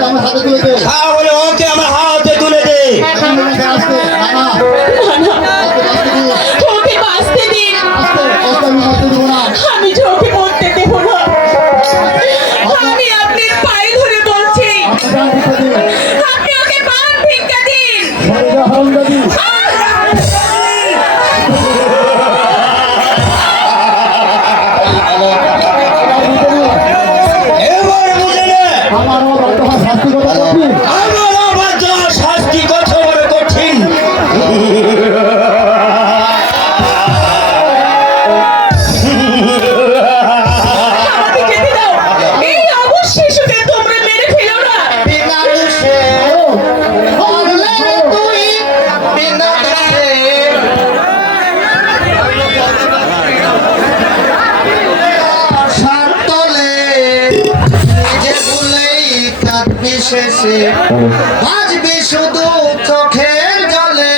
তাহলে ওকে আমার হাতে তুলে দে। ওকে বাঁচতে দিন, আমি যে ওকে মরতে দেব না। আমি আপনার পায়ে ধরে বলছি, আপনি ওকে পান ভিক্ষা দিন। এবার বুঝে নে আমার অবাধ্য শাস্তি কত বড় কঠিন। আমাকে যেতে দাও, এই অবশ শিশুকে তোমরা মেরে ফেলো না। শেষে বাজবে শুধু চোখের জলে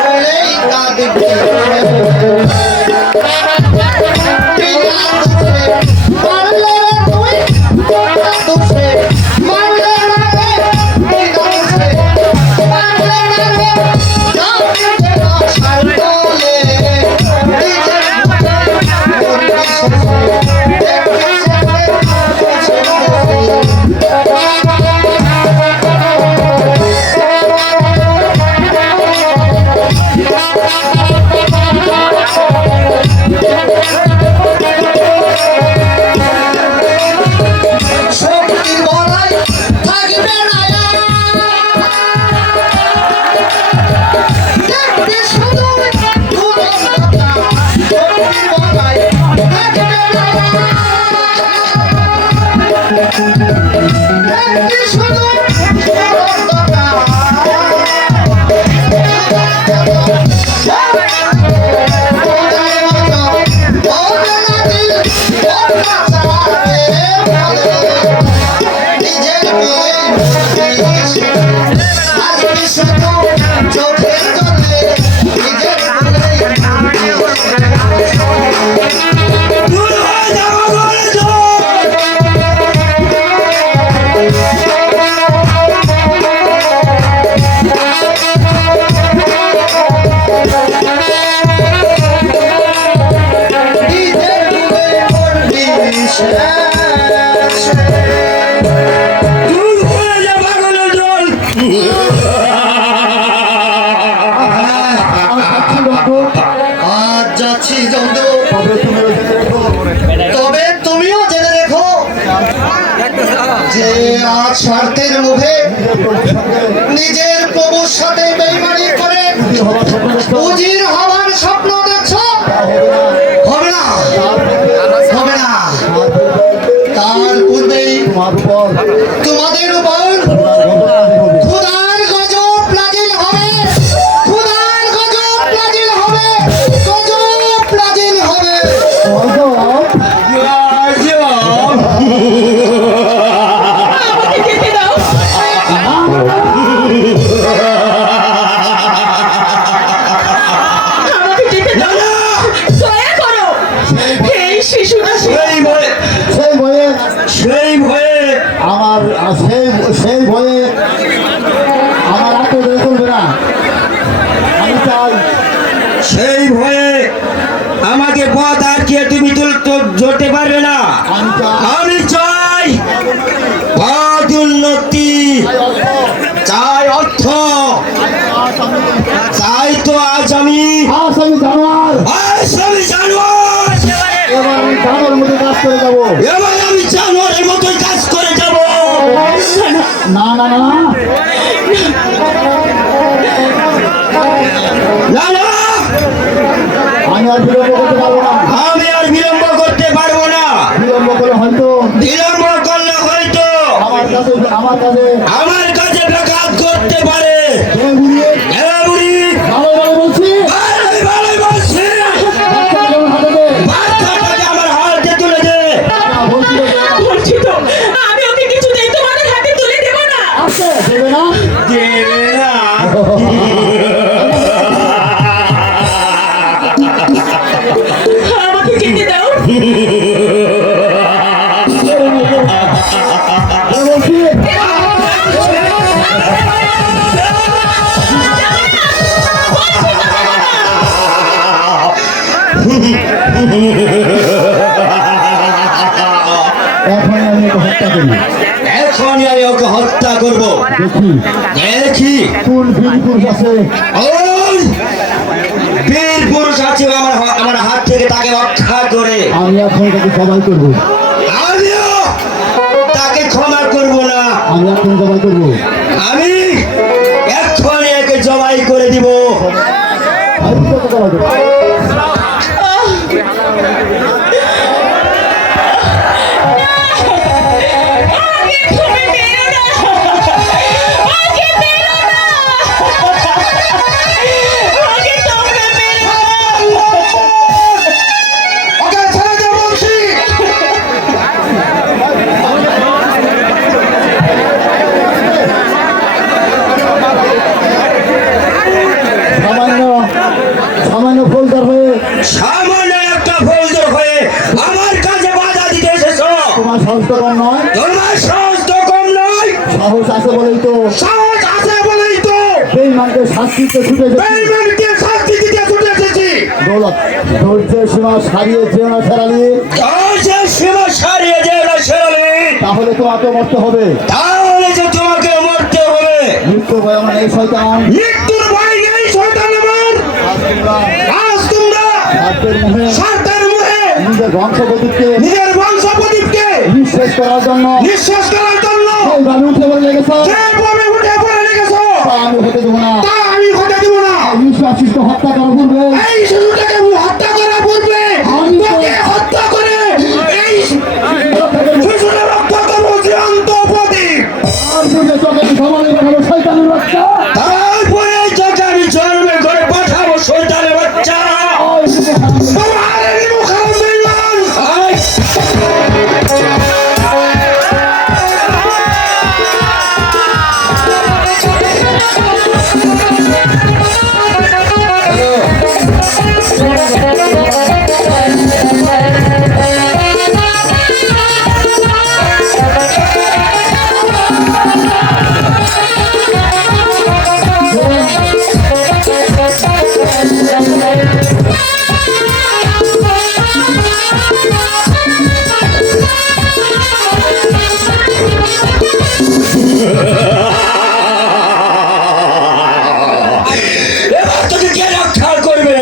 বলেই কাঁদবে মারলে তুই দুষে মারলে না রে দুষে মারলে না রে সান্তলে নিজের তবে তুমিও জেনে রেখো যে আজ স্বার্থের মুখে নিজের প্রভুর সাথে বেইমানি করে পুঁজির হওয়ার স্বপ্ন দেখছো, হবে না হবে না। তার পূর্বেই তোমাদের উপর খুদার গজব নাজিল হবে, খুদার গজব নাজিল হবে, গজব নাজিল হবে। আমাকে যেতে দাও, আমাকে যেতে দাও, দয়া করো। এই শিশুটা সেই ভয়ে আমার সেই ভয়ে আমার হাতে বের করবে না। আমি চাই সেই ভয়ে আমাকে পথ আটকিয়ে তুমি ধরতে পারবে না। আমি চাই পথ উন্নতি, চাই অর্থ, চাই তো আজ আমি জানোয়ার, এবার আমি জানোয়ার মধ্যে কাজ করে যাবো। এবার আমি জানোয়ারের মতোই কাজ করে যাব। না না না না না, আমি আর বিলম্ব করতে পারবো না। আমি আর বিলম্ব করতে পারবো না। বিলম্ব করে হয়তো বিলম্ব করলে হয়তো আমার কাছে ব্যাঘাত করতে পারে। বলছি ভালোই বলছি, বাচ্চাটাকে আমার হাতে তুলে দে। বলছি তো, আমি ওকে কিছুতেই তোমাদের হাতে তুলে দেব না। দেবে না, দেবে না। আমাকে যেতে দাও। হত্যা করি। এখনই আমি ওকে হত্যা করব। দেখি দেখি কোন বীর পুরুষ আছে। ওই বীর পুরুষ আছে আমার হাত থেকে তাকে রক্ষা করে। আমি এখন তাকে জবাই করবো। আমিও তাকে ক্ষমা করব না। আমি এখন জবাই করবো। আমি এখনই একে জবাই করে দিব। আমি তোকে জবাই করবো। আগে তুমি মেরো না, আগে মেরো না, আগে তোমরা মেরো না। ওকে ছেড়ে দে বলছি। সামান্য সামান্য ফৌজদার হয়ে সামান্য একটা ফৌজদার হয়ে আমার কাছে বাধা দিতে এসেছো। তোমার সাহস তো কম নয়। তোমার সাহস তো কম নয়। সাহস আছে বলেই তো সাহস আছে বলেই তো বেঈমানকে শাস্তি দিতে ছুটে এসেছি। বেঈমানকে শাস্তি দিতে ছুটে এসেছি। দৌলত ধৈর্যের সীমা ছাড়িয়ে যেও না শেরালি। যে সীমা সারিয়ে যায় না শেরালি, তাহলে তোমাকে মরতে হবে। তাহলে যে তোমাকে মরতে হবে। মৃত্যু ভয় আমার এই শয়তান। মৃত্যুর ভয় নেই শয়তান আমার। আজ তোমরা আজ তোমরা স্বার্থের মোহে স্বার্থের মুখে নিজের বংশগতিকে নিজের বংশপ্রদীপকে নিঃশেষ করার জন্য নিঃশ্বাস করার জন্য এইভাবে উঠে পড়ে লেগেছ। যেভাবে উঠে পড়ে লেগেছো, তা আমি হতে দেবো না। তা আমি হতে দেব না। বিশ্বাসিষ্ট হত্যা করা পূর্বে এই শিশুটাকে হত্যা করার পূর্বে আমি তো- তোকে হত্যা করে এই শিশুটা রক্ষা করবো জীবন্ত প্রদীপ। আর পূর্বে চোখে সমানে দেখাবো শয়তানের বাচ্চা। তারপরে তোকে আমি জন্মে করে পাঠাবো শয়তানের বাচ্চা। ওই দিকে সামনে। তোমার এই মুখের বেঈমান। আয়। এবার তোকে কে রক্ষা করবে?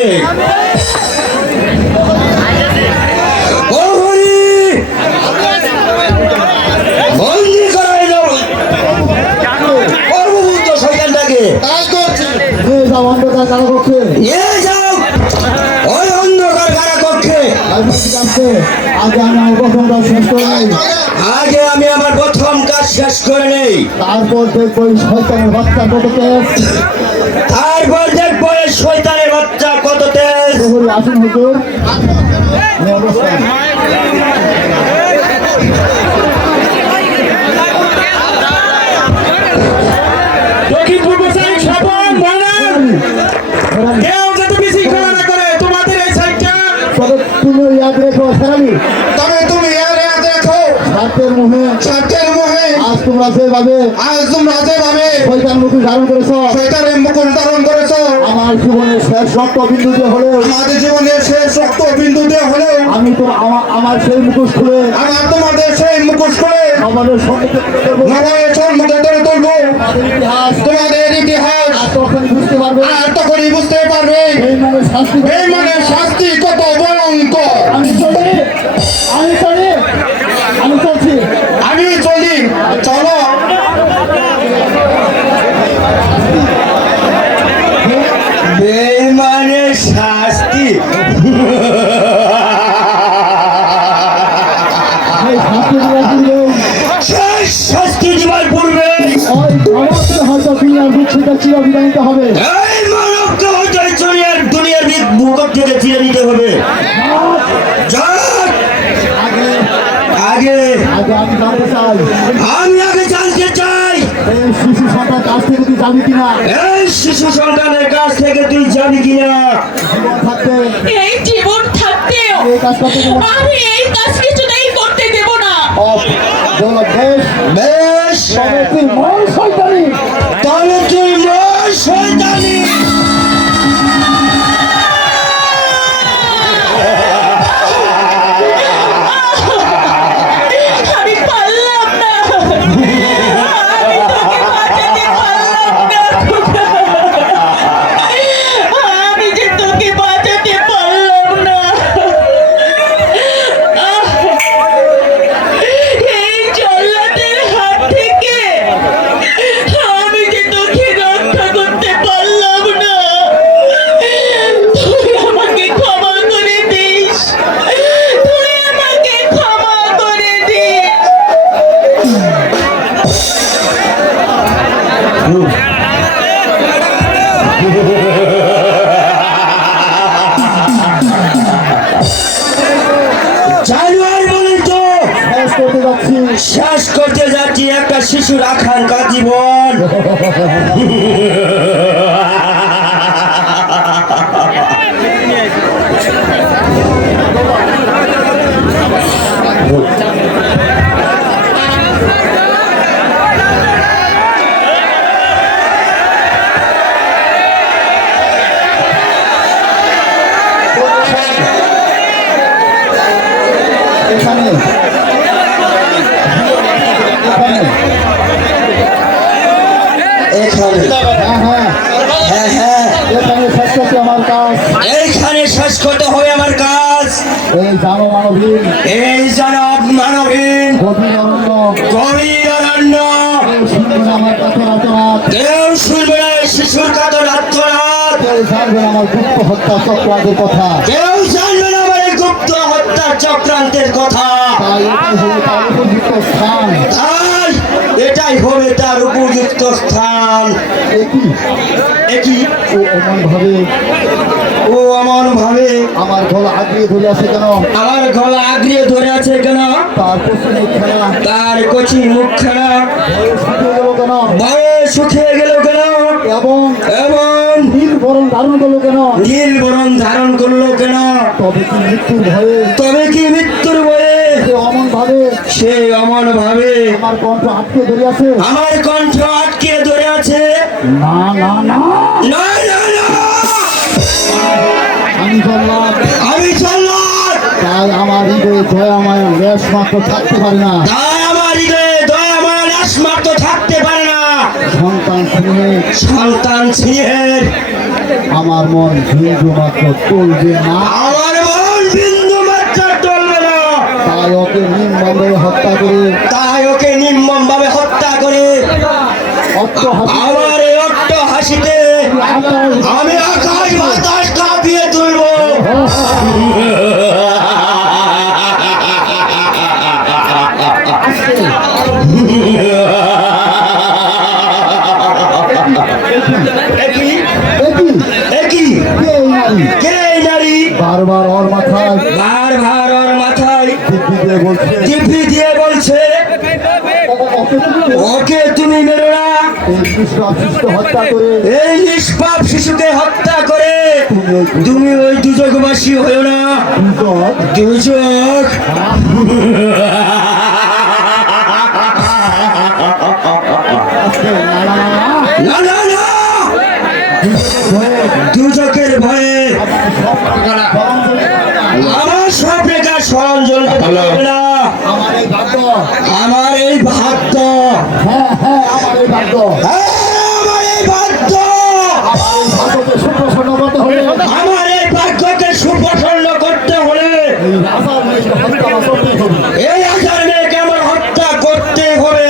ও হরি, বন্দি করাই দাও সর্বভূত শয়তানটাকে। তাই করছি। নিয়ে যাও অন্ধকার কারাকক্ষে। নিয়ে যাও ওই অন্ধকার কারাকক্ষে। আর বলছি জানতে, আগে আমি আমার প্রথমটা শেষ করে নেই। আগে আমি আমার প্রথম কাজ শেষ করে নেই, তারপর দেখবো এই শয়তানের বাচ্চা কত তেজ। তারপর দেখবো এই শয়তানের বাচ্চা কত তেজ। প্রহরী আসুন হুজুর। নিয়ে বসুন। দক্ষিণ পূর্ব সাইড স্বপন বলরাম শেরালি, কেউ যাতে বিশৃঙ্খলা না করে তোমাদের এই সাইডটা তবে তুমি ইয়াদ রেখো শেরালি। তবে তুমি এর ইয়াদ রেখো। স্বার্থের মুহে স্বার্থের মোহে আজ তোমরা যেভাবে আজ তোমরা যেভাবে শয়তান মুখী ধারণ করেছ, শয়তানের মুকুট ধারণ করেছো, আমার জীবনের শেষ রক্ত বিন্দুতে হলেও আমাদের জীবনের শেষ রক্ত বিন্দুতে হলেও আমি তো আমার সেই মুখোশ খুলে আমার তোমাদের সেই মুখোশ খুলে আমাদের সম্মুখে তুলে ধরবো। নবাবের সম্মুখে ধরে তুলবো। আমাদের ইতিহাস তোমাদের ইতিহাস আর তখন বুঝতে পারবে আর তখনই বুঝতে পারবে এই মানে শাস্তি। এই মানে শাস্তি কত ভয়ঙ্কর। আমি চলি, আমি চলি, আমি চলছি। আমি চলি, চলো। বেঈমানের শাস্তি। এই শাস্তি দেওয়ার পূর্বে শেষ শাস্তি দিবার পূর্বে ওই আমাকে হয়তো দুনিয়ার বুক থেকে চিরবিদায়িত হবে। এই মানবকে হয়তো এই দুনিয়ার বুক থেকে চিরে নিতে হবে। যাক, আগে আগে আগে আমি জানতে চাই, আমি আগে জানতে চাই এই শিশু সন্তান কাছ থেকে তুই যাবি কিনা। এই শিশু সন্তানের কাছ থেকে তুই যাবি কিনা। জীবন থাকতে এই জীবন থাকতেও এই কাজ করতে দেবো না। আমি এই কাজ কিছুতেই করতে দেব না। দৌলত বেশ, বেশ, তবে তুই মন শয়তানি। তাহলে তুই নয় শয়তানি। আমি পারলাম করতে যাচ্ছি। শেষ করতে যাচ্ছি একটা শিশুর আকাঙ্ক্ষা জীবন। এখানে এখানে হ্যাঁ হ্যাঁ হ্যাঁ এখানে শেষ করতে আমার কাজ। এইখানে শেষ করতে হবে আমার কাজ। এই জানমানবহীন এই জনাব মানবহীন গভীর অরণ্য গভীর অরণ্য কেউ শুনবে না আমার কাতর আর্তনাদ, কেউ শুনবে না এই শিশুর কাতর আত্মনাদ। কেউ জানবে না আমার গুপ্ত হত্যা চক্রান্তের কথা। কেউ জানবে না আমার এই গুপ্ত হত্যা চক্রান্তের কথা। তাই এটাই হবে তার উপযুক্ত স্থান। তাই এটাই হবে তার উপযুক্ত স্থান। একই একই ও এমন ভাবে ও এমন ভাবে আমার গলা আগিয়ে ধরে আছে কেন? আমার গলা আগড়িয়ে ধরে আছে কেন? তার পশ্চিমে খেলা তার কচি মুখখানা শুকিয়ে গেল কেন? ভয়ে শুকিয়ে গেল কেন? এবং এবং নীল বরণ ধারণ করলো কেন? নীল বরণ ধারণ করলো কেন? তবে কি মৃত্যুর ভয়ে তবে কি মৃত্যুর ভয়ে সে অমন ভাবে সে অমন ভাবে আমার কণ্ঠ আটকে ধরে আছে? আমার কণ্ঠ আটকে ধরে আছে? না না না, না না না, আমি বললাম আমি চললাম। তাই আমার হৃদয়ে দয়াময় লেশ মাত্র থাকতে পারে না। তাই আমার হৃদয়ে দয়া মায়া লেশ মাত্র থাকতে পারে না। সন্তান শুনে সন্তান ছিনের আমার মন বিন্দু মাত্র চলবে না। আমার মন বিন্দু মাত্র টলবে না। তাই ওকে নির্মমভাবে হত্যা করে তাই ওকে নির্মম ভাবে হত্যা করে অট্ট আমার এই অট্ট হাসিতে আমি আকাশ বাতাস কাঁপিয়ে তুলবো। একই একই কে এই নারী? বারবার ওর মাথায় ভার ভার ওর মাথায় দিব্যি দিয়ে বলছে, টিপি দিয়ে বলছে ওকে তুমি ওকে তুমি মেরো না। এই নিষ্পাপ শিশুকে হত্যা করে এই নিষ্পাপ শিশুকে হত্যা করে তুমি ওই দুজকবাসী হয়েও না। দুজন দুজক না না না, দুজকের ভয়ে আমার সব রেখা স্মরণ জ্বলতে পারবে না। আমার এই ভাগ্য, আমার এই ভাগ্য, হ্যাঁ হ্যাঁ আমার এই ভাগ্য, হ্যাঁ, আমার এই ভাগ্য, আমার এই ভাগ্যকে সুপ্রসন্ন করতে হবে। আমার এই ভাগ্যকে সুপ্রসন্ন করতে হলে এই রাজার মেয়েকে হত্যা আমার করতেই হবে। এই আচার মেয়েকে আমার হত্যা করতে হবে।